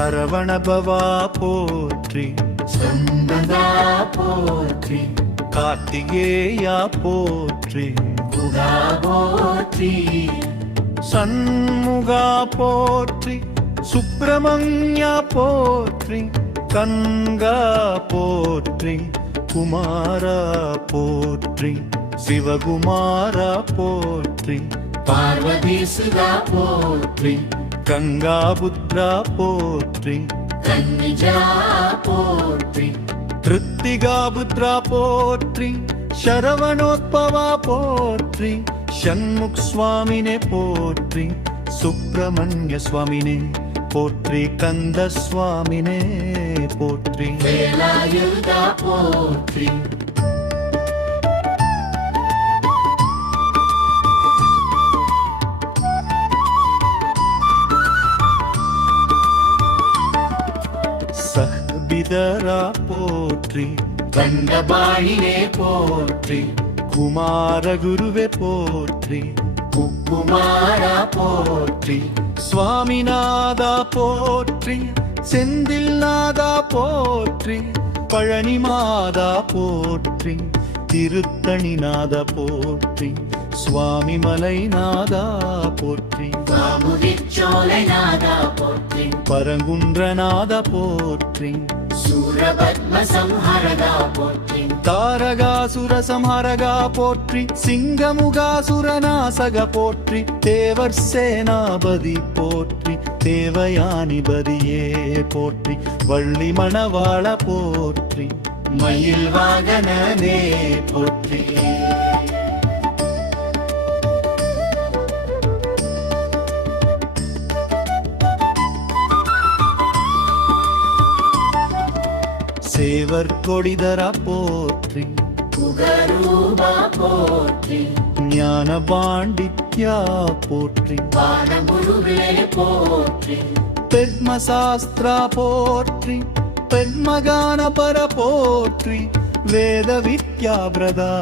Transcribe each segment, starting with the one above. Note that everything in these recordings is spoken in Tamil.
சரவணபவா போற்றி, சம்பதா போற்றி, கார்த்திகேயா போற்றி, குகா போற்றி, சண்முகா போற்றி, சுப்பிரமணியா போற்றி, கங்கா போற்றி, குமாரா போற்றி, சிவகுமாரா போற்றி, பார்வதீசுதா போற்றி, கங்காபுத்ரா போற்றி, கன்னிஜா போற்றி, கிருத்திகாபுத்ரா போற்றி, சரவணோத்பவா போற்றி, ஷண்முக் சுவாமினே போற்றி, சுப்பிரமணிய சுவாமினே போற்றி, கந்த சுவாமினே போற்றி, வேலாயுதா போற்றி, சஹ்பிதரா போற்றி, கண்டபாணினே போற்றி, குமாரகுருவே போற்றி, குக்குமாரா போற்றி, சுவாமிநாதா போற்றி, செந்தில்நாதா போற்றி, பழனிமாதா போற்றி, திருத்தணிநாதா போற்றி, சுவாமி மலைநாதா போற்றி, காமுகிச்சோலைநாதா போற்றி, பரங்குன்றநாதா போற்றி, சூரபத்ம சம்ஹரதா போற்றி, தாரகாசுர சம்ஹரகா போற்றி, சிங்கமுகாசுரநாசக போற்றி, தேவர் சேனாபதி போற்றி, தேவயானிபதியே போற்றி, வள்ளி மணவாள போற்றி, மயில் வாகனனே போற்றி, சேவர் கொடிதரா போற்றி, குகரூபா போற்றி, ஞான பாண்டித்யா போற்றி, வானகுருவே போற்றி, பெர்மசாஸ்திரா போற்றி, பெர்மகானபர போற்றி, வேத வித்யாபிரதா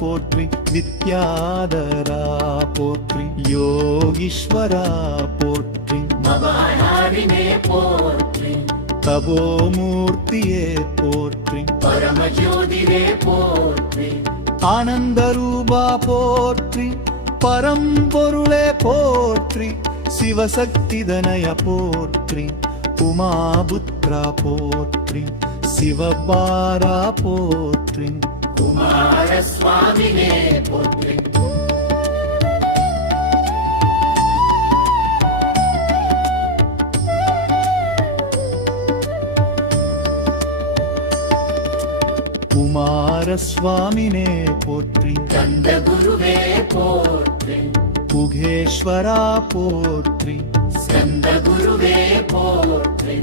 போற்றி, வித்யாதரா போற்றி, யோகீஸ்வரா போற்றி, மகாநாடினே போற்றி, தபோமூர்த்தியே போற்றி, பரமஜோதிரே போற்றி, ஆனந்தரூபா போற்றி, பரம்பொருளே போற்றி, சிவசக்திதனய போற்றி, உமாபுத்ரா போற்றி, சிவபாரா போற்றி, குமார சுவாமினே போற்றி, குமாரசுவாமினே போற்றி, கந்தகுருவே போற்றி, குகேஸ்வரா போற்றி, ஸ்கந்தகுருவே போற்றி,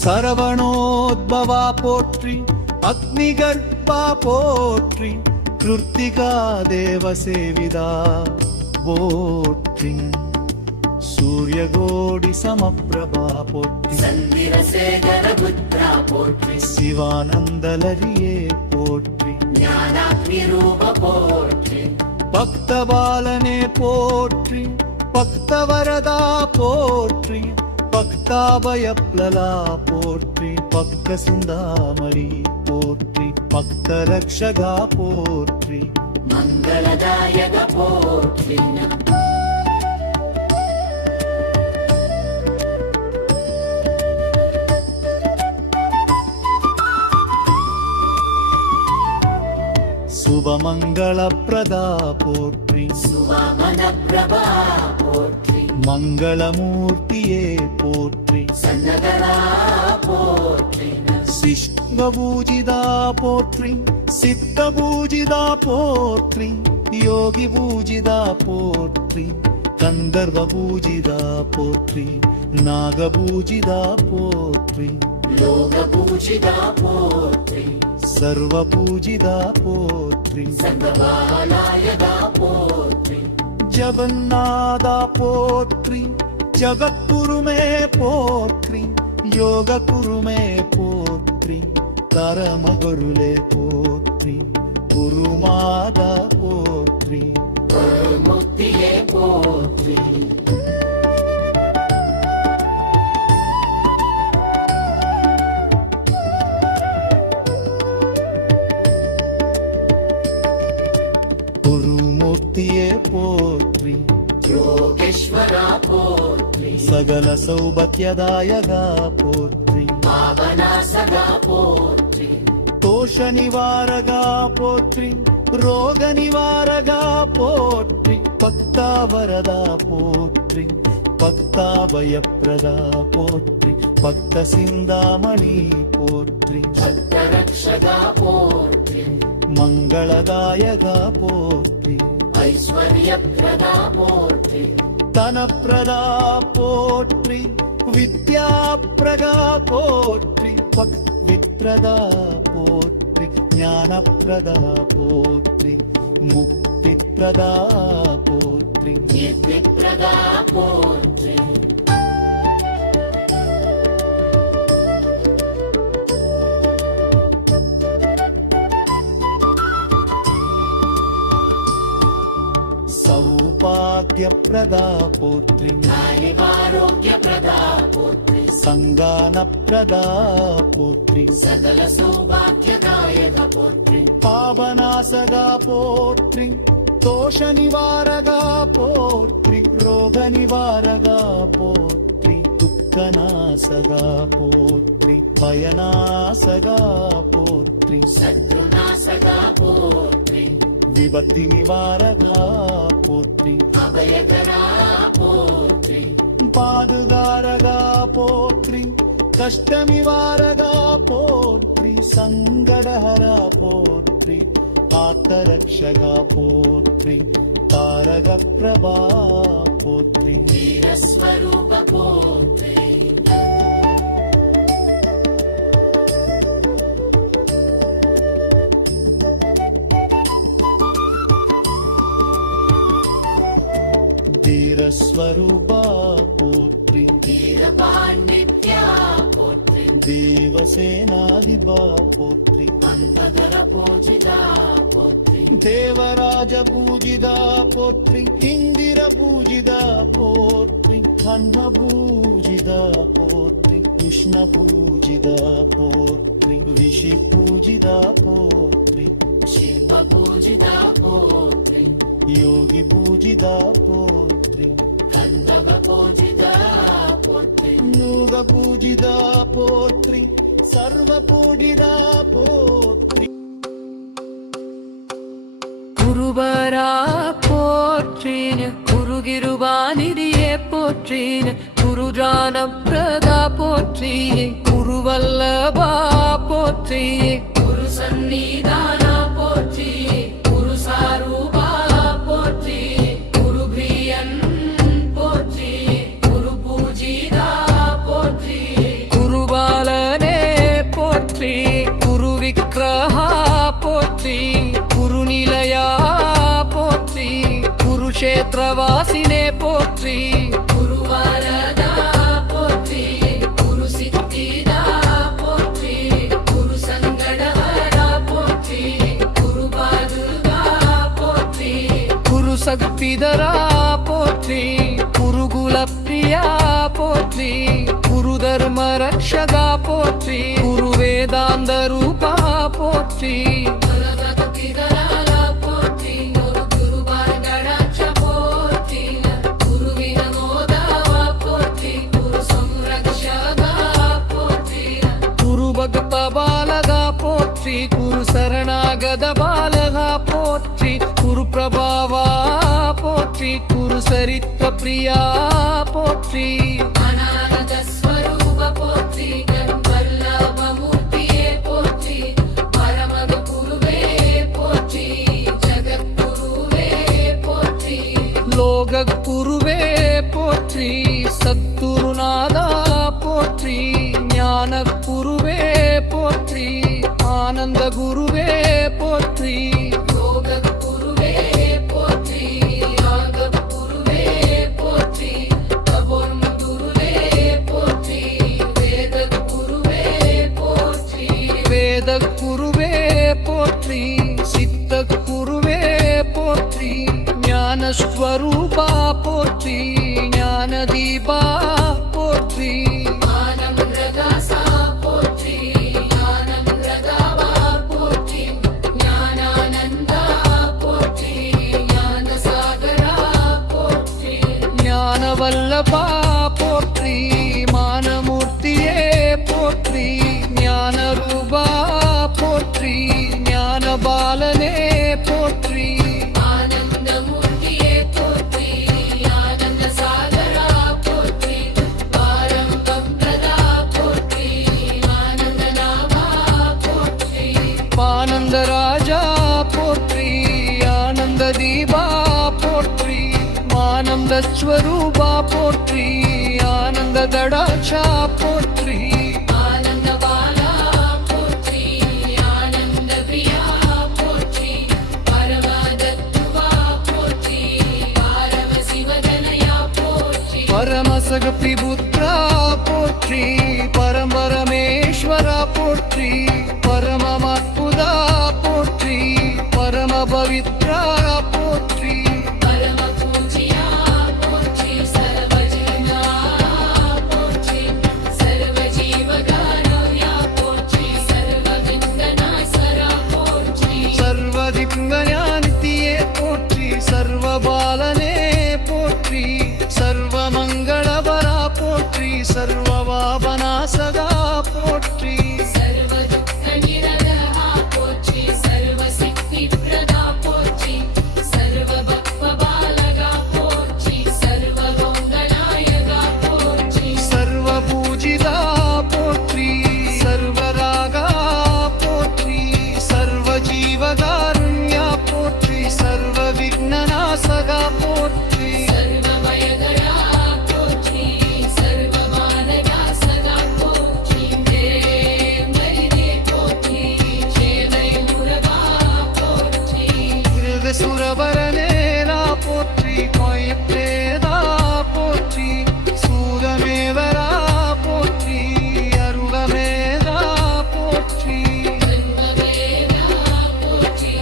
சரவணோத்பவா போற்றி, அக்னிகர்ப்பா போற்றி, கிருத்திகா தேவசேவிதா போற்றி, சூரியகோடி சமப்பிரபா போற்றி, சந்திரசேகர புத்ரா போற்றி, சிவானந்தலரியே போற்றி, ஞானாக்னி ரூப போற்றி, பக்தபாலனே போற்றி, பக்தவரதா போற்றி, பக்தாபயப்லலா போற்றி, பக்த சிந்தாமணி போற்றி, பக்தரக்ஷகா போற்றி, மங்களதாயக போற்றி, சுபமங்களப்ரதா போற்றி, சுவாமன பிரபா போற்றி, மங்களமூர்த்தியே போற்றி, சன்னகரா போற்றி, சிஷ்டபூஜிதா போற்றி, சித்தபூஜிதா போற்றி, யோகி பூஜிதா போற்றி, கந்தர்வ பூஜிதா போற்றி, நாகபூஜிதா போற்றி, லோக பூஜிதா போற்றி, சர்வ பூஜிதா போற்றி, சங்கபாலாயதா போற்றி, ஜகநாதா போற்றி, ஜகத்குருமே போற்றி, யோக குருமே போற்றி, தரமகுருளே போற்றி, குருமாதா போற்றி, முக்தியே போற்றி, மூர்த்தியே போற்றி யோகேஸ்வரா போற்றி சகல சௌபத்யதாயகா போற்றி பாவநாசகா போற்றி தோஷ நிவாரகா போற்றி ரோக நிவாரகா போற்றி பக்தாவரதா போற்றி பக்தாபயப்பிரதா போற்றி பக்த சிந்தாமணி போற்றி சத்யரக்ஷகா போற்றி மங்களதாயகா போற்றி ஐஸ்வர்யப்ரதா போற்றி தனப்பிரதா போற்றி வித்யாப்ரதா போற்றி வித்ரதா போற்றி ஞானப்பிரதா போற்றி முக்திப்ரதா போற்றி கீர்த்திப்ரதா போற்றி சௌபாகியப்ரதா போற்றி ஆரோக்கியப்ரதா போற்றி சங்கானப்பிரதா போற்றி சகல சௌபாக்கியதாயக போற்றி பாவநாசகா போற்றி தோஷ நிவாரகா போற்றி ரோக நிவாரகா போற்றி துக்கநாசகா போற்றி பயநாசகா போற்றி சத்ருநாசகா போற்றி விபத்தி நிவாரகா போற்றி அபயகரா போற்றி பாதுகாரகா போற்றி கஷ்ட நிவாரகா போற்றி சங்கடஹரா போற்றி ஆத்தரக்ஷகா போற்றி தாரக பிரபா போற்றி வீரஸ்வரூப போற்றி தீரஸ்வரூபா போற்றி வீரபாண்டித்யா போற்றி தேவசேனாதிபா போற்றி மன்மதர பூஜிதா போற்றி தேவராஜ பூஜிதா போற்றி இந்திர பூஜிதா போற்றி கண்ண பூஜிதா போற்றி கிருஷ்ண பூஜிதா போற்றி ரிஷி பூஜிதா போற்றி ಶಿವ ಪೂಜಿತ ಪೋತ್ರಿ ಯೋಗಿ ಪೂಜಿತ ಪೋತ್ರಿ ಕಂದವ ಪೂಜಿತ ಪೋತ್ರಿ ನೂಗ ಪೂಜಿತ ಪೋತ್ರಿ ಸರ್ವ ಪೂಜಿತ ಪೋತ್ರಿ குருவரா போற்றின குருகிருபாநிதியே போற்றின குருஜான பிரதா போற்றி குருவல்லபா போற்றி குரு சந்நிதானா போற்றி குரு சாரூபா போற்றி குரு பிரியன் போற்றி குரு பூஜிதா போற்றி குருபாலனே போற்றி குரு விக்கிரஹா போற்றி குருநிலையா போற்றி குருஷேத்திரவாசினே போற்றி குருவாரதா போற்றி குரு சித்திதா போற்றி குரு சங்கடஹரா போற்றி குரு பாதுகா போற்றி குரு சக்திதரா போற்றி குருகுல பிரியா போற்றி குரு தர்ம ரக்ஷகா போற்றி குரு வேதாந்த ரூபா போற்றி ಭಕ್ತ ಬಾಲಗ ಪೋತ್ರಿ ಕುರು ಶರಣಾಗದ ಬಾಲಗ ಪೋತ್ರಿ ಕುರು ಪ್ರಭಾವ ಪೋತ್ರಿ ಕುರು ಸರಿತ್ರ ಪ್ರಿಯ ಪೋತ್ರಿ ಅನಾಗತ ಸ್ವರೂಪ ಪೋತ್ರಿ ವಲ್ಲಭ ಮೂರ್ತಿಯೇ ಪೋತ್ರಿ ಪರಮದ ಗುರುವೇ ಪೋತ್ರಿ ಜಗದ್ಗುರುವೇ ಪೋತ್ರಿ ಲೋಕ ಗುರುವೇ ಪೋತ್ರಿ ಸದ್ಗುರುನಾದ போற்றி ஞான குருவே போற்றி ஆனந்த குருவே போற்றி யோக குருவே போற்றி யாக குருவே போற்றி தபோர்ம குருவே போற்றி வேத குருவே போற்றி வேத குருவே போற்றி சித்த குருவே போற்றி ஞான ஸ்வரூபா போற்றி ஞான தீபா போற்றி மாதவா போற்றி மானமூர்த்தியே போற்றி ஞான ரூபா போற்றி ஞான பாலனே போற்றி ஆனந்தமூர்த்தியே போற்றி ஆனந்த சாகரா போற்றி ஆரம்பம் பிரதா போற்றி ஆனந்த நாமா போற்றி ஆனந்த ராஜா போற்றி ஆனந்த தீபா போற்றி ஆனந்த ஸ்வரூபா போற்றி ஆனந்த தடாட்சா போற்றி ஆனந்த பாலா போற்றி ஆனந்த பிரியா போற்றி பரமதத்துவா போற்றி பரம சிவதனயா போற்றி பரமசக்தி புத்ரா போற்றி பரமேஸ்வரா போற்றி பரமத்புதா போற்றி பரம பவித்ரா போற்றி பரம பூஜ்யா போற்றி சர்வஜனா போற்றி சர்வ ஜீவகாருண்யா போற்றி சர்வவிந்தநாசரா போற்றி சர்வதிக்ஞானித்தியே போற்றி சர்வபாலனே போற்றி சர்வமங்களவரா போற்றி சர்வவாபனாசகா போற்றி சர்வதுக்க நிரதா போற்றி சர்வசித்தி பிரதா போற்றி சர்வபக்வபாலகா போற்றி சர்வமங்களாயகா போற்றி சர்வபூஜிதா போற்றி சர்வராகா போற்றி சர்வஜீவகாருண்யா போற்றி சர்வவிக்னநாசகா போற்றி சர்வமயகரா போற்றி சர்வமானகா சதா போற்றி தேவரிதே போற்றி சேவை முரவா போற்றி சுரவரனேரா போற்றி கொயத்தேதா போற்றி சூதமேவரா போற்றி அருளமேதா போற்றி சர்வவேதா போற்றி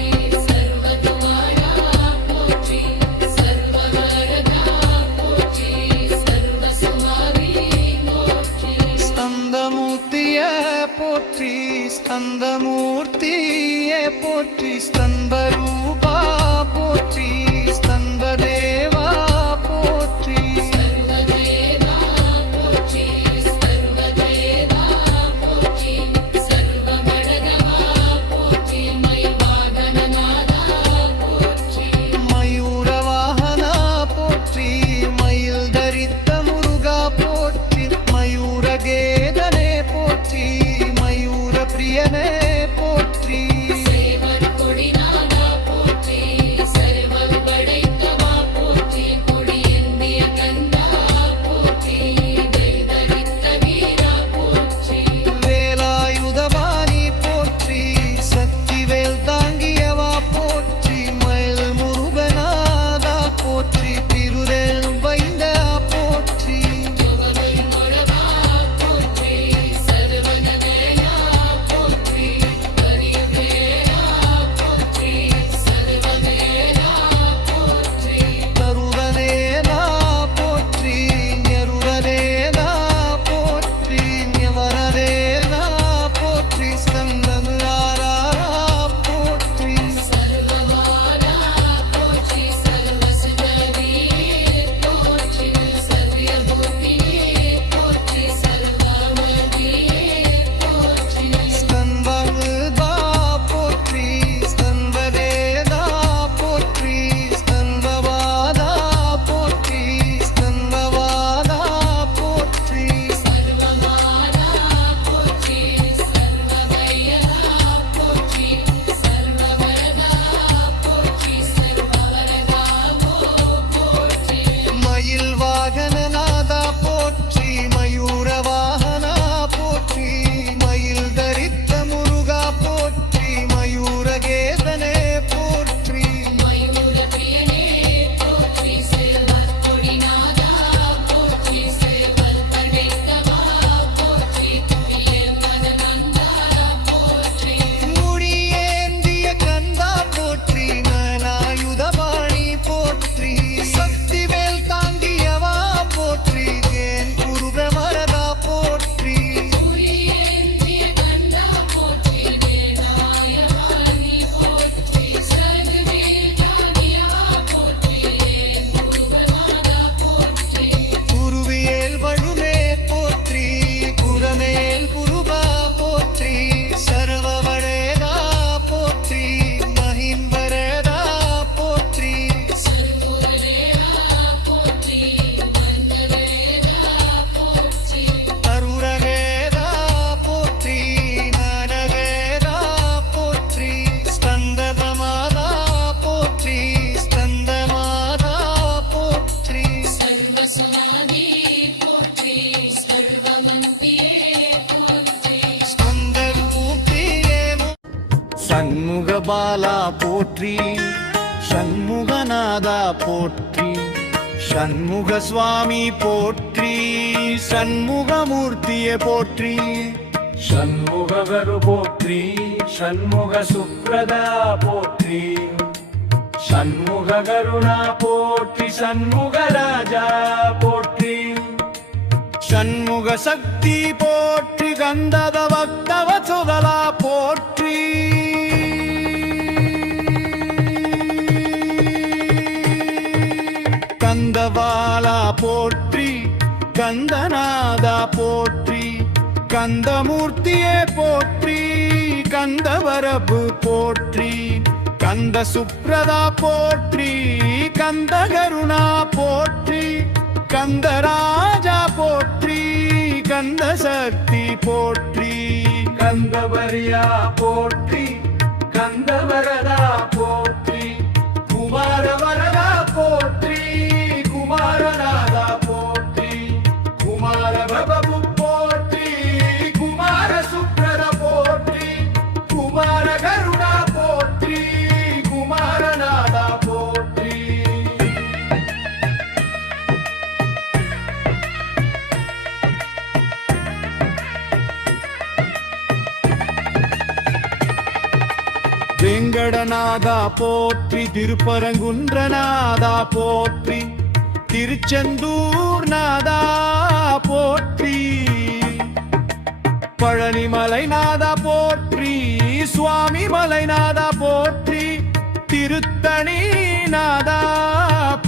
சர்வதுவாரா போற்றி சர்வவரதா போற்றி சர்வசுமாரி போற்றி ஸ்கந்தமூர்த்தியே போற்றி ஸ்கந்தமூர்த்தியே போற்றி ஸ்கந்தரூபா போற்றி ஸ்கந்ததேவா போற்றி சர்வதேவா போற்றி சர்வதேவா போற்றி சர்வமடகவா போற்றி மயில்வாகனநாதா போற்றி மயூரவாகனா போற்றி மயில் தரித்த முருகா போற்றி மயூரகேதனே போற்றி மயூர பிரியனே போற்றி சேவர் கொடினா ஷண்முகபாலா போற்றி, ஷண்முகநாதா போற்றி, ஷண்முக சுவாமி போற்றி, ஷண்முகமூர்த்தியே போற்றி. ஷண்முககரு போற்றி, ஷண்முக சுப்ரதா போற்றி, ஷண்முக கருணா போற்றி, ஷண்முக ராஜா போற்றி. ஷண்முக சக்தி போற்றி, கந்தத பக்தவத்சலா போற்றி. கந்தபாலா போற்றி, கந்தநாதா போற்றி, கந்தமூர்த்தியே போற்றி, கந்தவரபு போற்றி, கந்த சுப்ரதா போற்றி, கந்த கருணா போற்றி, கந்தராஜா போற்றி, கந்த சக்தி போற்றி. கந்தவரியா போற்றி, கந்தவரதா போற்றி, குமாரவரதா போற்றி, குமாரநாதா போற்றி, குமாரபபு போற்றி, குமார சுப்ரத போற்றி, குமார கருணா போற்றி, குமாரநாதா போற்றி. வெங்கடநாதா போற்றி, திருப்பரங்குன்றநாதா போற்றி, திருச்செந்தூர் நாதா போற்றி, பழனிமலை நாதா போற்றி, சுவாமி மலை நாதா போற்றி, திருத்தணி நாதா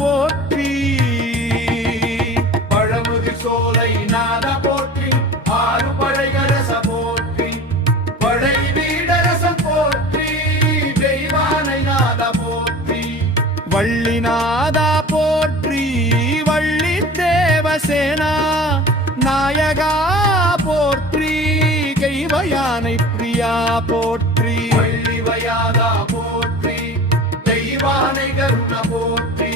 போற்றி, பழமுதிர் சோலை நாதா போற்றி, ஆறு படைகரச போற்றி, படை வீடரசம் போற்றி, தெய்வானை நாதா போற்றி, வள்ளிநாதா போற்றி, வள்ளி தேவசேனா நாயகா போற்றி, கைவயானை பிரியா போற்றி, வள்ளி வயாதா போற்றி, தெய்வானை கருண போற்றி,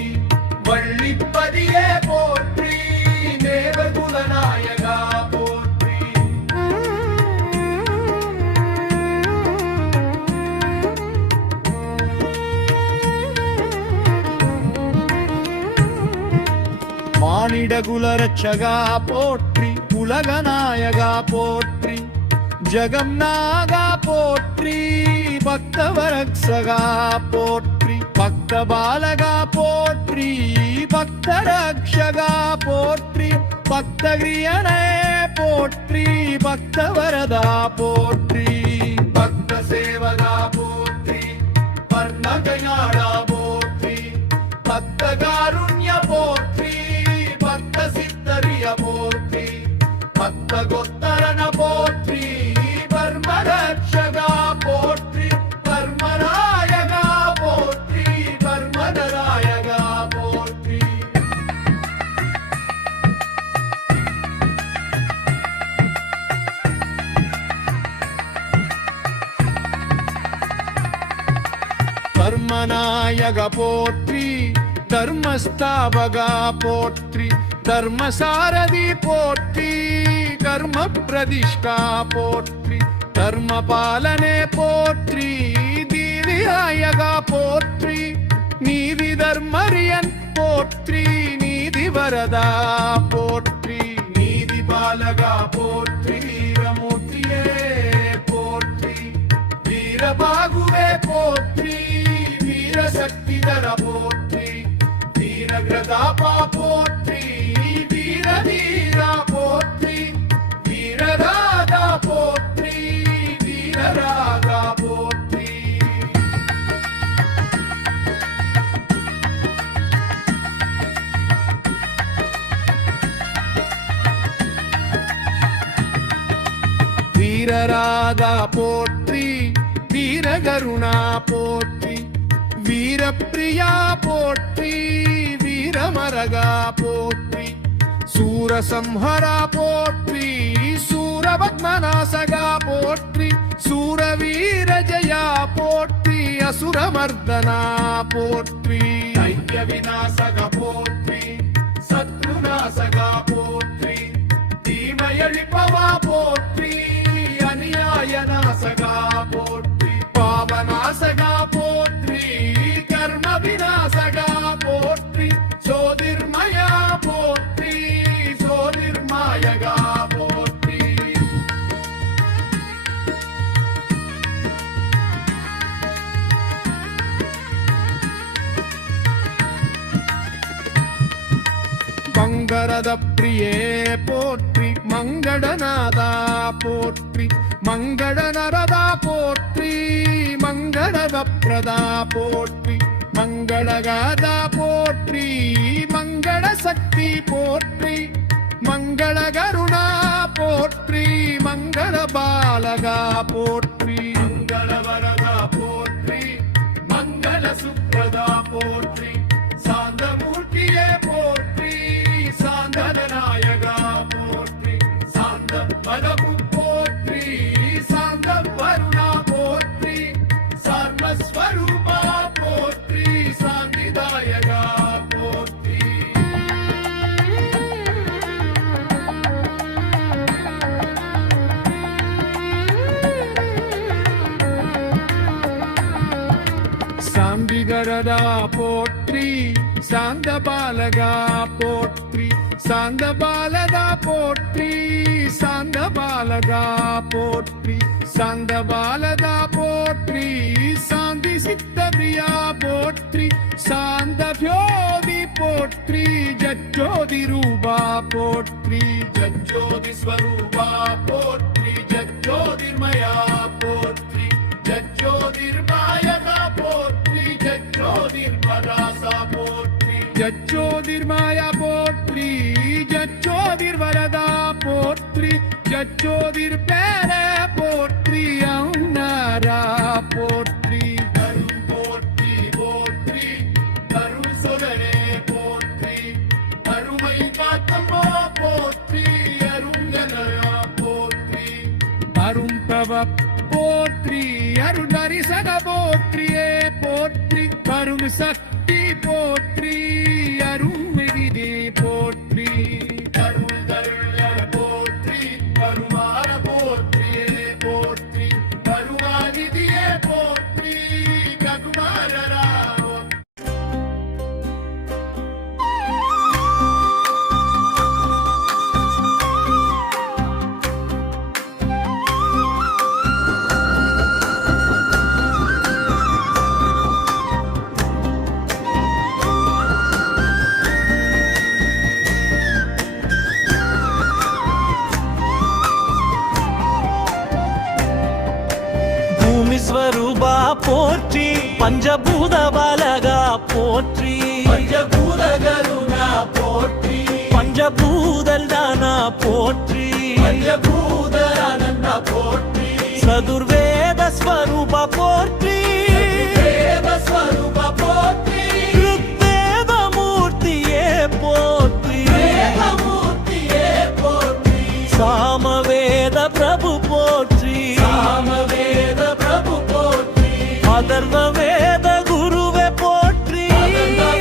வள்ளிப்பதியே போற்றி, தேவகுல நாயகா போற்றி. மானிடகுல ரட்சகா போற்றி, உலகநாயகா போற்றி, ஜெகம்நாதா போற்றி, பக்தவரக்ஷகா போற்றி, பக்தபாலகா போற்றி, பக்தரக்ஷகா போற்றி, பக்தகிரியனே போற்றி, பக்தவரதா போற்றி, பக்த சேவகா போற்றி, பர்ணகயாடா போற்றி, பக்த காருண்ய போற்றி, பக்த சித்தரிய போற்றி, பக்த கொத்தரன போற்றி, பர்மரட்சகா போற்றி, பர்மநாயகா போற்றி, பர்மதராயகா போற்றி. கர்மநாயக போற்றி, தர்மஸ்தாபகா போற்றி, தர்மசாரதி போற்றி, கர்ம பிரதிஷ்டா போற்றி, தர்மபாலனே போற்றி, தீதிநாயகா போற்றி, நீதி தர்மரியன் போற்றி, நீதிவரதா போற்றி, நீதி பாலகா போற்றி, வீரமூர்த்தியே போற்றி, வீரபாகுவே போற்றி, வீரசக்திதர போற்றி, வீரகிரதாபா போற்றி, வீரதீரா போற்றி, வீரராதா போற்றி, வீரராகா போற்றி. வீரராதா போற்றி, வீரகருணா போற்றி, வீரப்பிரியா போற்றி, வீரமரகா போற்றி, சூரசம்ஹரா போற்றி, சூரபத்மநாசகா போற்றி, சூரவீரஜயா போற்றி, அசுரமர்தனா போற்றி, ஐக்கிய விநாசக போற்றி, சத்ருநாசகா போற்றி, தீமையழிப்பவா போற்றி, அநியாய நாசகா போற்றி, பாவநாசகா போற்றி கர்ம விநாசகா போற்றி சோதிர்மயா போற்றி சோதிர்மாயகா போற்றி மங்கரத பிரியே போற்றி மங்களநாதா போற்றி மங்களநரதா போற்றி மங்களவப்ரதா போற்றி மங்களகாதா போற்றி மங்கள சக்தி போற்றி மங்கள கருணா போற்றி மங்கள பாலகா போற்றி மங்கள வரதா போற்றி மங்கள சுப்ரதா போற்றி சாந்த மூர்த்தியே போற்றி சாந்தன நாயகா போற்றி சாந்த பலபு போற்றி சாந்த வருணா போற்றி சர்வஸ்வரூபா போற்றி சாந்திதாயகா போற்றி சாந்திகரதா போற்றி சாந்த பாலகா போற்றி சாந்த பாலகா போற்றி சாந்த பாலகா போற்றி சாந்த பாலகா போற்றி சாந்தி சித்தபிரியா போற்றி சாந்த ஜோதி போற்றி ஜோதி ரூபா போற்றி ஜோதி ஸ்வரூபா போற்றி ஜோதிர்மயா போற்றி ஜோதிர்மாயகா போற்றி ஜோதிர்வராசா போற்றி ஜோதிர்மாயா போற்றி ஜோதிர்வரதா போற்றி ஜோதிர் பேர போற்றி அவுனாரா போற்றி கரும் போற்றி போற்றி கரும் சுடரே போற்றி அருமை காத்தம்மா போற்றி அருங்கனரா போற்றி அரும் தவ போற்றி அருள் தரிசன போற்றியே போற்றி அரும் சக்தி போற்றி அரும் மிகிதே போற்றி அருள் தருள போற்றி கருமார போற்றியே போற்றி கருமாநிதியே போற்றி ககுமாரரா ಸ್ವರೂಪ ಪೋಟ್ರಿ ಪಂಚಭೂತ ಬಾಲಗ ಪೋಟ್ರಿ பஞ்சபூத கருணா போற்றி பஞ்சபூதல் தானா போற்றி பஞ்சபூத ஆனந்த போற்றி சதுர்வேத ஸ்வரூப போற்றி வேத ஸ்வரூப போற்றி ருக்வேத மூர்த்தியே போற்றி வேதமூர்த்தியே போற்றி சாமவேத பிரபு போற்றி சாமவேத பிரபு போற்றி அதர்வ வேத குருவே போற்றி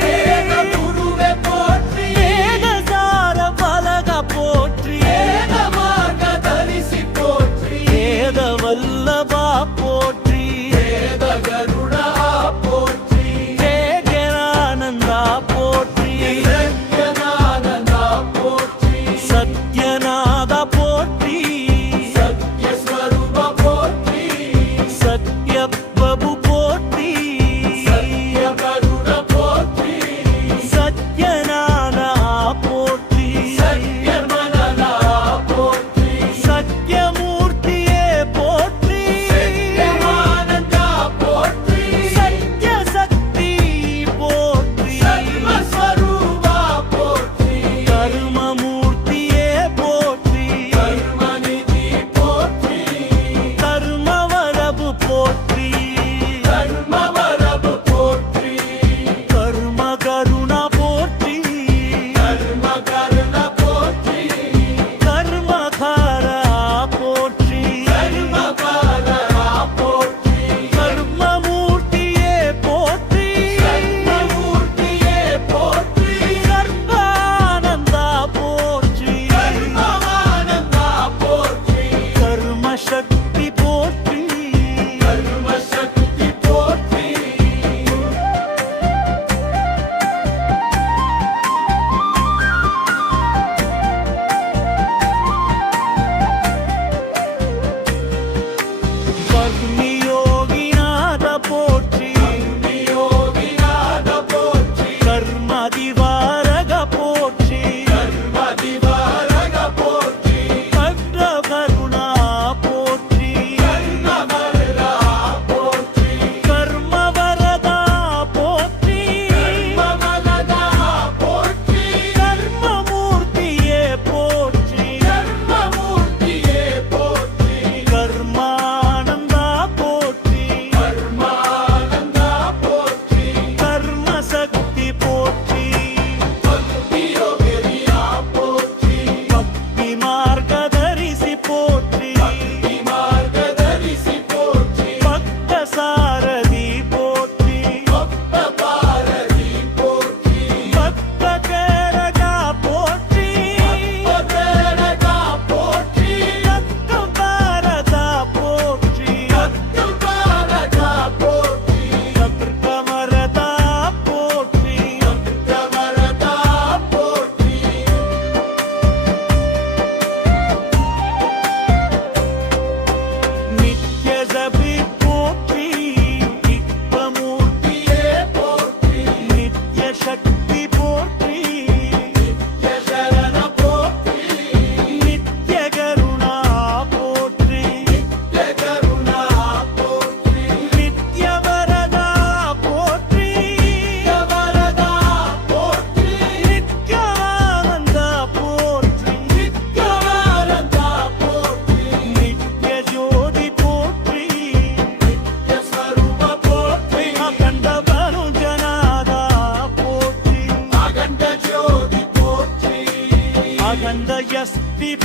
வேத குருவே போற்றி வேதசார பலக போற்றி வேத மார்க்க தரிசி போற்றி வேத வல்லபா போற்றி வேத கருணா போற்றி ஜெயகரானந்தா போற்றி சத்யநாதனா போற்றி சத்யநாத போற்றி சத்யஸ்வரூப போற்றி சத்யபபு போற்றி சத்ய கருண போற்றி சத்யநாத போற்றி சத்யமனனா போற்றி சத்யமூர்த்தியே போற்றி சத்யமானந்தா போற்றி சத்யசக்தி போற்றி சர்வஸ்வரூபா போற்றி கர்மமூர்த்தியே போற்றி கர்மநிதி போற்றி கர்மவரபு போற்றி கர்மவரபு போற்றி கர்ம கருணா போற்றி கர்ம கருண போற்றி கர்மகாரா போற்றி கர்மகாரா போற்றி கர்மமூர்த்தியே போற்றி கர்மமூர்த்தியே போற்றி கர்மானந்தா போற்றி கர்மானந்தா போற்றி கர்மசக்தி போற்றி கர்மசக்தி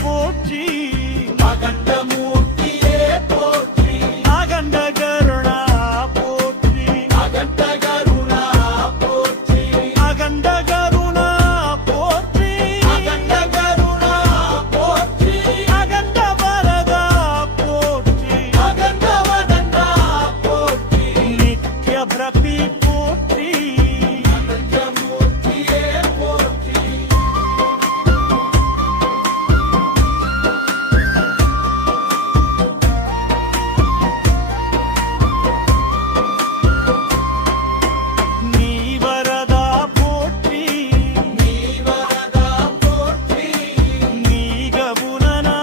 போற்றி அகண்ட மூர்த்தியே போற்றி அகண்ட கருணா போற்றி அகண்ட கருணா போற்றி அகண்ட கருணா போற்றி அகண்ட கருணா போற்றி அகண்ட வரதா போற்றி அகண்ட வதனா போற்றி நித்ய பிரபி போற்றி அகண்ட மூர்த்தியே போற்றி நீ வரதா போற்றி நீ வரதா போற்றி நீ கபுனனா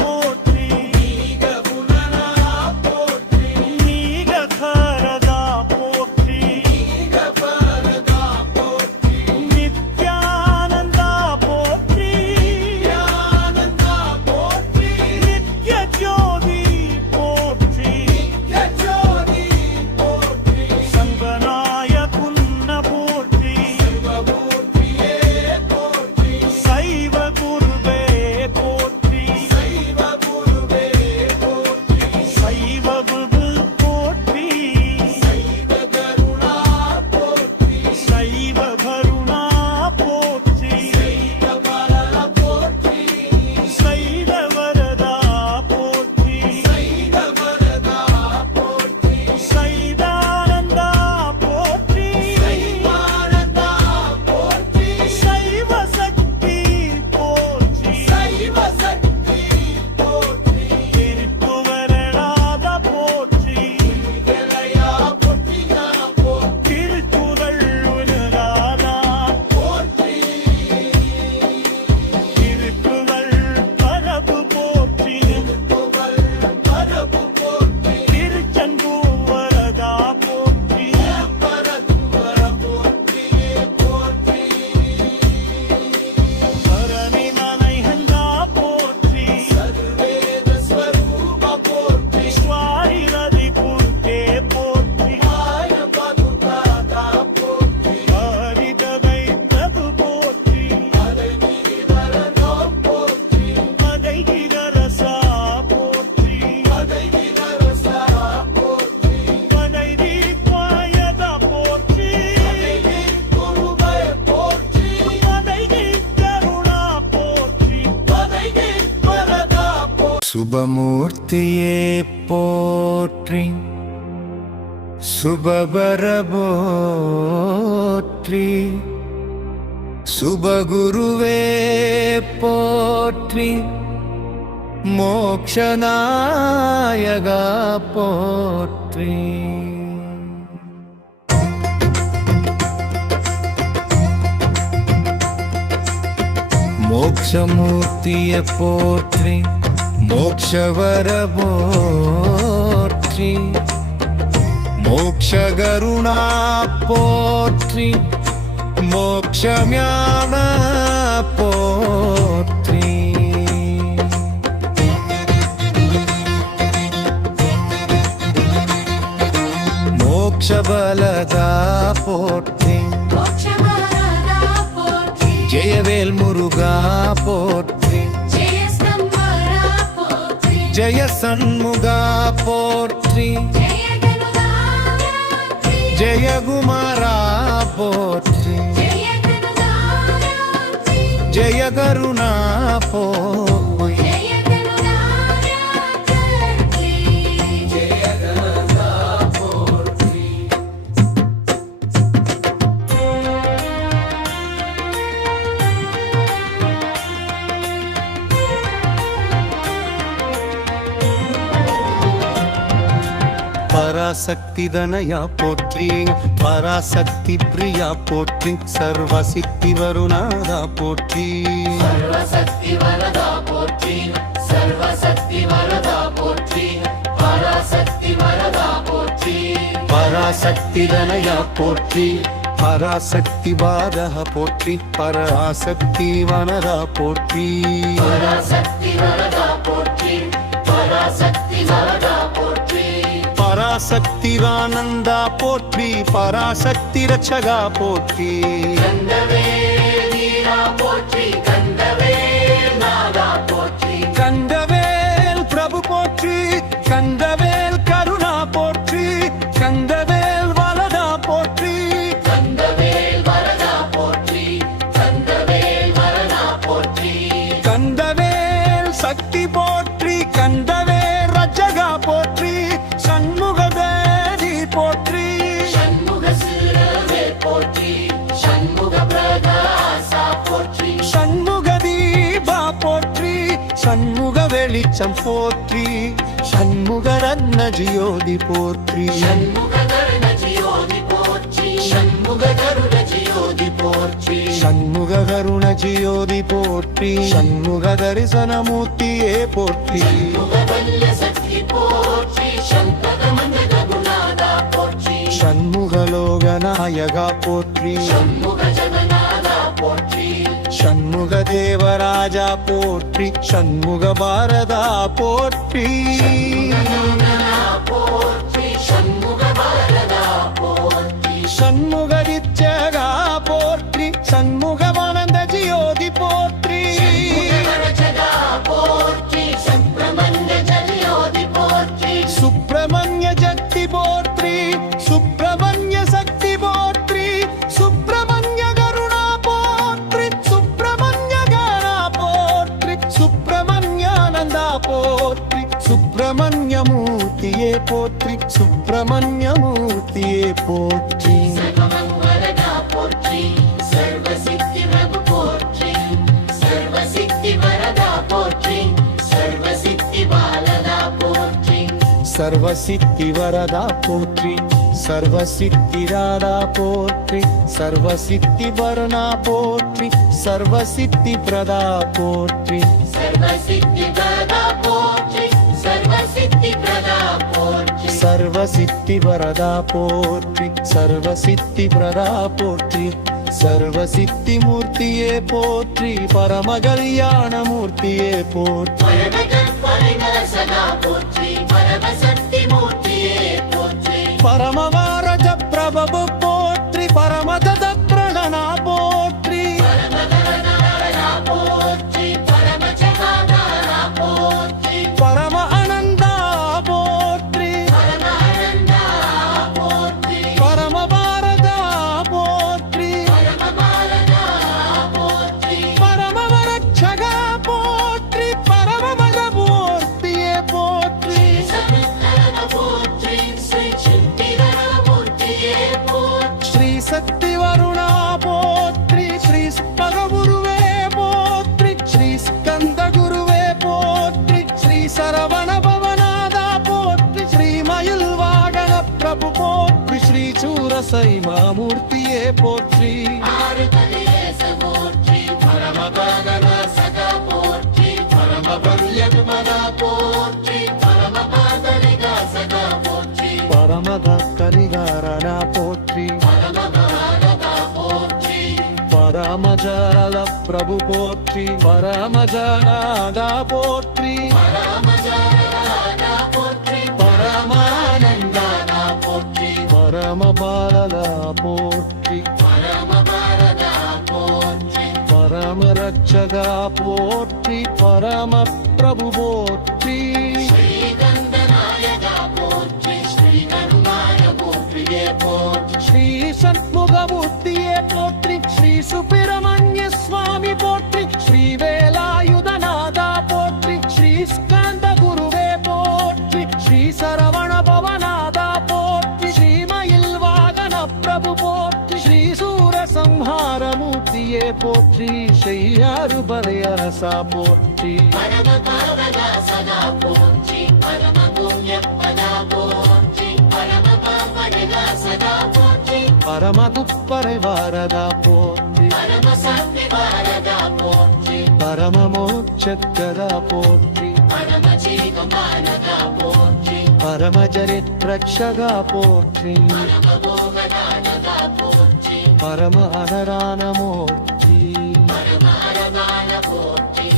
போற்றி நீக குணனா போற்றி நீக கரதா போற்றி நீக பரதா போற்றி நித்யானந்தா போற்றி ஞானந்தா போற்றி நித்ய ஜோதி போற்றி யஜோதி போற்றி சங்கநாய குன்ன போற்றி சிவமூர்த்தியே போற்றி சைவ குருவே போற்றி சைவ குருவே போற்றி சைவ விபு போற்றி சைவ கருணா போற்றி சைவ கருணா போற்றி சைவ பரத போற்றி சைவ வரதா போற்றி சைவ பரதா போற்றி சைதானந்தா போற்றி சைவானந்தா போற்றி சைவ சக்தி போற்றி சைவ சக்தி போற்றி திருக்குவரடாத போற்றி இளையா பொட்டியா போற்றி திருக்குறள் உலகானா போற்றி திருக்குறள் பரப்பு போற்றி புகழ் பரப்பு போற்றி திருச்செங்கோவரதா போற்றி பரதுவர போற்றியே போற்றி பரணி மனைகண்டா போற்றி சர்வேத ஸ்வரூப போற்றி ஸ்வாரி நதி குர்கே போற்றி மாய பதுதாதா போற்றி ஹரிதவை பிரபு போற்றி அதைகிரிவரனோ போற்றி மதைகிரசா போற்றி அதைகிரசா போற்றி மதைதி குவாயதா போற்றி அதைகி குருபய போற்றி மதைதி கருணா போற்றி அதைகி பரதா போற்றி சுபமூர்த்தியே போற்றி சுபபர போற்றி சுபகுருவே போற்றி மோக்ஷநாயகா போற்றி மோக்ஷமூர்த்திய போற்றி மோக்ஷவர போற்றி மோக்ஷகருணா போற்றி மோக்ஷஞான போற்றி மோக்ஷபலதா போற்றி மோட்சமாரதா போற்றி ஜெயவேல் முருகா போற்றி ஜெயஸ்தம்பரா போற்றி ஜெய சண்முகா போற்றி ஜெயகனுதாராத்ரி ஜெயகுமாரா போற்றி ஜெயகனுதாராத்ரி ஜெய கருணா போற்றி ஜெயகனுதாராத்ரி பராசக்தி தனயா போற்றி பராசக்தி பிரியா போற்றி சர்வசித்தி வருணாதா போற்றி சர்வசக்தி வரதா போற்றி சர்வசக்தி வரதா போற்றி பராசக்தி வரதா போற்றி பராசக்தி தனயா போற்றி பராசக்தி பாதக போற்றி பராசக்தி வனதா போற்றி பராசக்தி வரதா போற்றி பராசக்தி வரதா போற்றி பராசக்தி ஆனந்தா போற்றி பராசக்தி ரட்சகா போற்றி கந்தவே வீரா போற்றி கந்தவே நாதா போற்றி வெளிச்சம் போற்றி சண்முகரத்ன ஜியோதி போற்றி ஷண்முககர்ண ஜியோதி போற்றி ஷண்முககருட ஜியோதி போற்றி சண்முக கருண ஜியோதி போற்றி சண்முக தரிசனமூர்த்தியே போற்றி முகவல்ய சக்தி போற்றி சங்கரமந்த குணாதா போற்றி சண்முக லோகநாயகா போற்றி ஷண்முக ஜகநாதா போற்றி சண்முக தேவராஜா போற்றி சண்முக பாரதா போற்றி போற்றி ஷண்முக பாரதா போற்றி சண்முக நிச்சயகா போற்றி சண்முகமானந்த ஜியோதி போற்றி வரஜதா போற்றி சம்பிரமண்ய ஜலியோதி போற்றி சுப்பிரமணிய சக்தி போற்றி சுப்பிரமணிய சக்தி போற்றி சுப்பிரமணிய கருணா போற்றி சுப்பிரமணிய கணா போற்றி சுப்பிரமணியானந்தா போற்றி சுப்பிரமணிய மூர்த்தியே போற்றி சுப்பிரமணிய மூர்த்தியே போற்றி சர்வமங்களதா போற்றி சர்வசித்தி பிரபு போற்றி சர்வசித்தி வரதா போற்றி சர்வசித்தி பாலதா போற்றி சர்வசித்தி வரதா போற்றி சர்வசித்தி ராதா போற்றி சர்வசித்தி வரணா போற்றி சர்வசித்தி பிரதா போற்றி சர்வசித்தி வரதா போற்றி சர்வசித்தி பிரதா போற்றி சர்வசித்தி வரதா போற்றி சர்வசித்தி பிரதா போற்றி சர்வசித்தி மூர்த்தியே போற்றி பரம கல்யாண மூர்த்தியே போற்றி பரமஜன் சதா போற்றி பரமசக்தி மூர்த்தியே போற்றி பரமவாரஜ பிரபு போற்றி பரமதத பிரணனா போற்றி பரமகரநாதா போற்றி பரமஜகாதாரா போற்றி பரம அனந்தா போற்றி பரமானந்தா போற்றி பரம பாரதா போற்றி பரமபாலதா போற்றி பரம வரட்சகா போற்றி பரம வரமூர்த்தியே போற்றி சமத்கரம போற்றி ஸ்ரீ சித்திகர மூர்த்தியே போற்றி ஸ்ரீ சக்தி வருணா போற்றி ஸ்ரீ பககுருவே போற்றி ஸ்ரீ ஸ்கந்த குருவே போற்றி ஸ்ரீ சரவண பவநாதா போற்றி ஸ்ரீ மயில் வாகன பிரபு போற்றி ஸ்ரீ சூரசைமா மூர்த்தியே போற்றி ஆறுதலேச போற்றி பரமபாகன சதா போற்றி பரமபல்யகுமதா போற்றி பரமபாதலிகா சதா போற்றி பரமத கரிகாரணா போற்றி பரமபாரதா போற்றி பரமஜால பிரபு போற்றி பரமஜாதா போற்றி பரமஜாரதா போற்றி பரமானந்தாதா போற்றி பரமபாலதா போற்றி பரமபாரதா போற்றி பரமரட்சகா போற்றி பரம பிரபு போற்றி ஸ்ரீகந்தநாயகா போற்றி ஸ்ரீகருமாய போற்றியே போற்றி ஸ்ரீ சண்முகமூர்த்தியே போற்றி ஸ்ரீ சுப்பிரமணிய சுவாமி போற்றி ஸ்ரீ வேலாயுதநாதா போற்றி ஸ்ரீ ஸ்கந்த குருவே போற்றி ஸ்ரீ சரவண பவநாதா போற்றி ஸ்ரீ மயில் வாகன பிரபு போற்றி ஸ்ரீ சூரசம்ஹார மூர்த்தியே போற்றி செய்யாறு பரையரசா போற்றி பரமபாவனா சதா போற்றி பரமபுண்யப்பதா போற்றி பரமபாவனகா சதா போற்றி பரமதுப்பரை வாரதா போற்றி பரமசக்திவாரதா போற்றி பரம மோட்சக்கதா போற்றி பரமஜீவமானதா போற்றி பரமஜரித்ரக்ஷகா போற்றி பரமபோகதானதா போற்றி பரம அனரானமூர்த்தி பரமாரமான போற்றி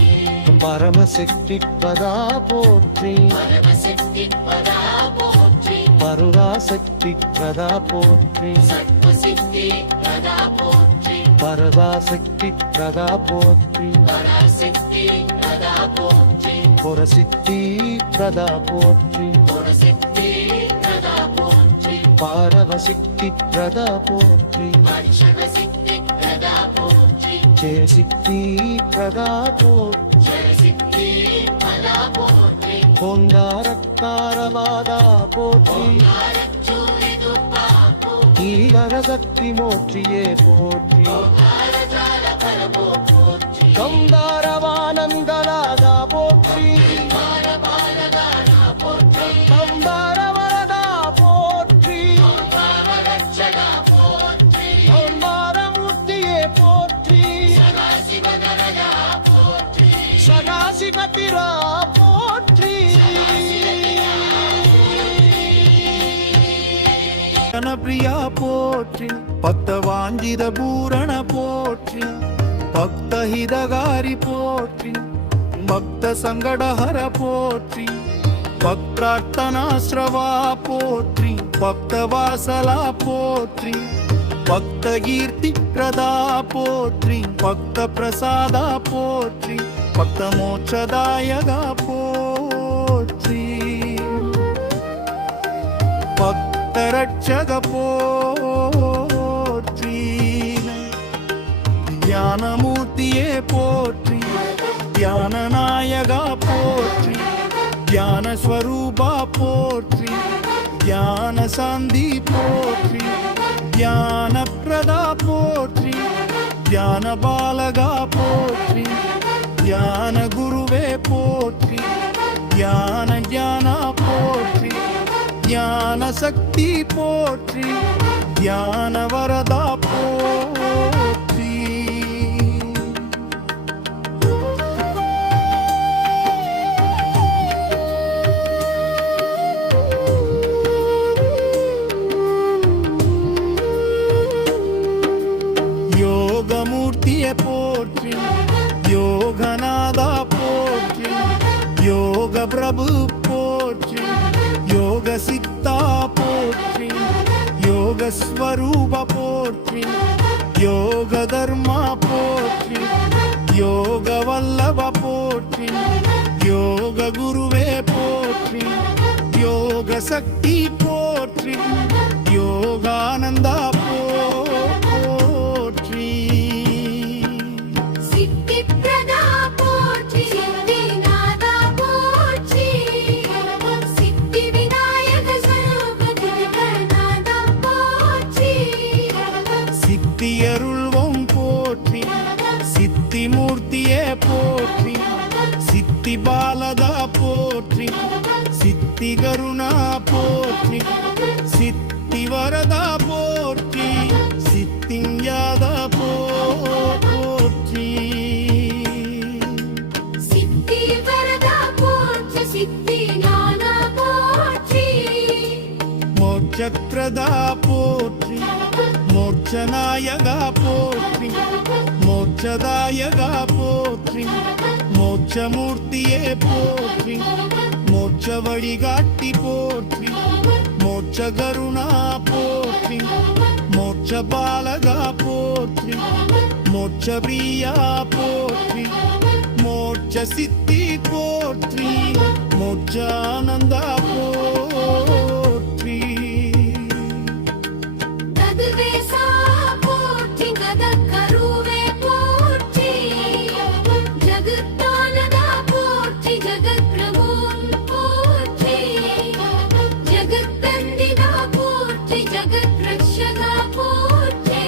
பரமசக்தி பதா போற்றி பரமசித்திப்பதா போற்றி பருராசக்தி பிரதா போற்றி சத்வசித்தி பிரதா போற்றி பரதாசக்தி பிரதா போற்றி பராசக்தி பிரதா போற்றி புரசித்தி பிரதா போற்றி புரசித்தி பிரதா போற்றி பாரவசித்தி பிரதா போற்றி பரிஷவசித்தி பிரதா போற்றி ஜெயசித்தி பிரதா போற்றி ஜெயசித்தி பதா போற்றி ஓங்காரக்காரவாதா போற்றி ஆரச்சூரி துப்பா போற்றி ஈகரசக்தி மோற்றியே போற்றி ஆரஜால பரபோ போற்றி கந்தாரவானந்தலாதா போற்றி மா பக்தஜன பிரியா போற்றி பக்த வாஞ்சித பூரண போற்றி பக்த ஹிதகாரி போற்றி பக்த சங்கடஹர போற்றி பக்தார்த்தனாஸ்ரவா போற்றி பக்த வாசலா போற்றி பக்த கீர்த்தி பிரதா போற்றி பக்த பிரசாதா போற்றி பக்த மோட்சதாயகா போற்றி பக்த ரட்சக போற்றி ஞானமூர்த்தியே போற்றி ஞான நாயகா போற்றி ஞான ஸ்வரூபா போற்றி ஞான சாந்தி போற்றி ஞான பிரதா போற்றி ஞான பாலகா போற்றி ஞான குருவே போற்றி ஞான ஞானா போற்றி ஞான சக்தி போற்றி ஞான வரதா போற்றி யோகமூர்த்தியை போற்றி யோகநாதா போற்றி யோக பிரபு போற்றி யோக சித்தா போற்றி யோக ஸ்வரூப போற்றி யோக தர்மா போற்றி யோக வல்லப போற்றி யோக குருவே போற்றி யோக சக்தி போற்றி யோகானந்தா போற்றி சித்தி பிரதா போற்றி சித்திநாதா போற்றி சித்தி விநாயக ஸ்வரூப ஜெகநாதா போற்றி சித்தி அருள்வோம் போற்றி சித்தி மூர்த்தியே போற்றி சித்தி பாலதா போற்றி சித்தி கருணா போற்றி சித்தி வரதா போற்றி சித்திஞாதா போற்றி சித்தி வரதா போற்றி சித்தி ஞானா போற்றி மோட்சப்ரதா போற்றி மோட்சநாயகா போற்றி மோட்சதாயகா போற்றி மோட்சமூர்த்தியே போற்றி மோட்ச வழிகாட்டி போற்றி மோட்ச கருணா போற்றி மோட்ச பாலகா போற்றி மோட்ச பிரியா போற்றி மோட்ச சித்தி போற்றி மோட்சானந்தா போற்றி கதுவேசா போற்றி கதக்கருவே போற்றி ஜகத்தானதா போற்றி ஜகத்பிரபுன் போற்றி ஜகத்தந்திதா போற்றி ஜகத்ரக்ஷகா போற்றி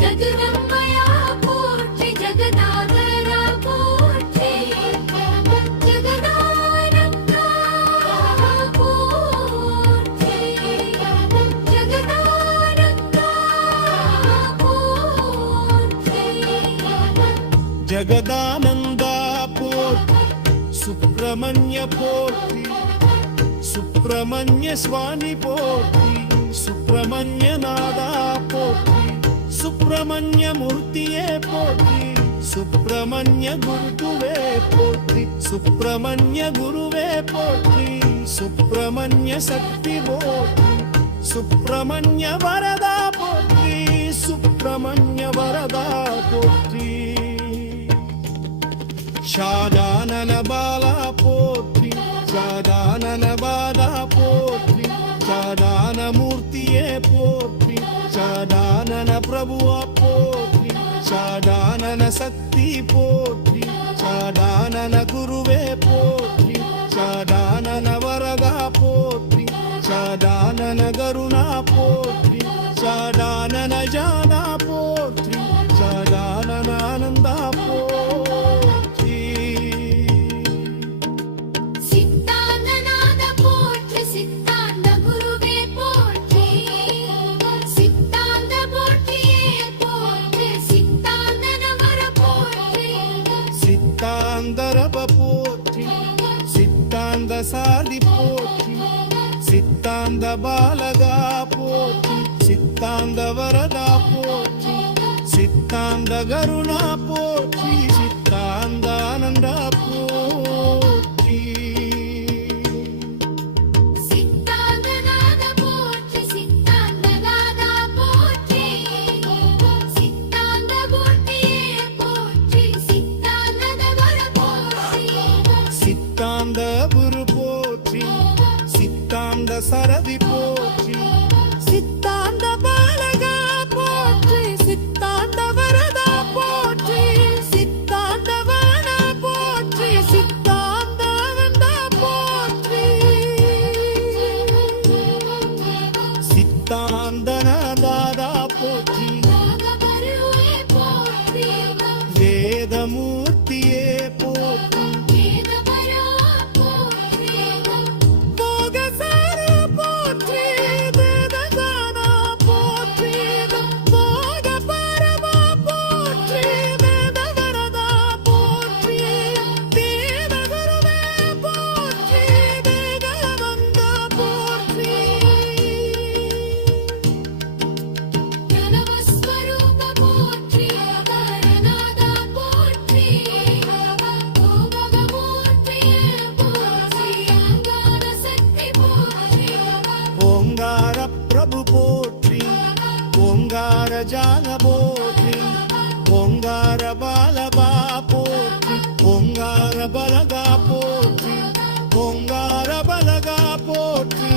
ஜகதம்பயா போற்றி ஜகதாதரா போற்றி ஜகதானந்தா போற்றி ஜகதானந்தா போற்றி ஜகதானந்தா போற்றி சுப்பிரமணிய போற்றி சுப்பிரமணிய சுவாமி போற்றி சுப்பிரமணிய நாதா போற்றி சுப்பிரமணிய மூர்த்தியே போற்றி சுப்பிரமணிய குருவே போற்றி சுப்பிரமணிய குருவே போற்றி சுப்பிரமணிய சக்தி போற்றி சுப்பிரமணிய வரதா போற்றி சுப்பிரமணிய வரதா போற்றி ஷாஜானன பாலா போற்றி ஷாஜானன பாலா போற்றி ஷாஜான மூர்த்தியே போற்றி ஷாஜானன பிரபுவா போற்றி ஷாஜானன சக்தி போற்றி ஷாஜானன குருவே போற்றி ஷாஜானன வரதா போற்றி ஷாஜானன கருணா போற்றி ஷாஜானன ஜானா போற்றி ஷாஜானன ஆனந்தா போற்றி சித்தாந்தநாத போற்றி சித்தாந்த குருவே போற்றி சித்தாந்த போற்றியே போற்றி சித்தாந்தனவர போற்றி சித்தாந்தரப போற்றி சித்தாந்த சாதி போற்றி சித்தாந்த பாலகா போற்றி சித்தாந்த வரதா போற்றி சித்தாந்த கருணா போற்றி சித்தாந்தானந்தா போற்றி சித்தாந்தநாத போற்றி சித்தாந்தநாதா போற்றி சித்தாந்த மூர்த்தியே போற்றி சித்தாந்தவர போற்றி சித்தாந்த குரு போற்றி சித்தாந்த சரதி போற்றி சித்தாந்த பாலகா போற்றி சித்தாந்த வரதா போற்றி சித்தாந்த வான போற்றி சித்தாந்த வந்தா போற்றி சித்தாந்தனதாதா போற்றி நாகபருவே போற்றி வேதமூர்த்தியே போற்றி வேதபரா போற்றி போகசார போற்றி வேதகானா போற்றி போக பரமா போற்றி வேதவரதா போற்றி வேதகுருவே போற்றி வேதவந்தா போற்றி ஞானவஸ்வரூப போற்றி கரணாதா போற்றி ஓமகமூர்த்தியே போற்றி அங்கார சக்தி போற்றி ஓங்கார பிரபு போற்றி ஓங்கார ஜான போற்றி ஓங்கார பாலபா போற்றி ஓங்கார பலகா போற்றி ஓங்கார பலகா போற்றி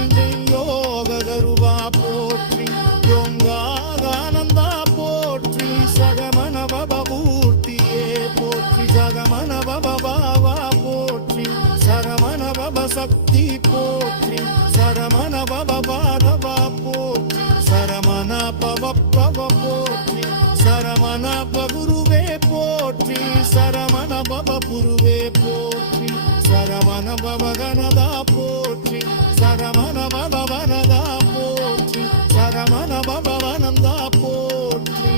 யோக கருவா போற்றி யோங்கானந்தா போற்றி சகமன பபூர்த்தியே போற்றி சகமன பபாவா போற்றி சரமண பப சக்தி போற்றி சரமண பப பாதவா போற்றி சரமண பவ பவ போற்றி சரமண பகுருவே போற்றி சரமண பவ குருவே போற்றி சரமண பவ கணதா போற்றி சரமண பவ வனதா போற்றி சரமண பவ வனந்தா போற்றி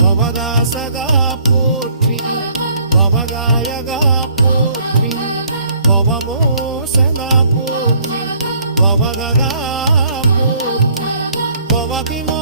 பவதாசகா போற்றி பவகாயகா போற்றி பவமோசனா போற்றி பவககா போற்றி பவகிமோ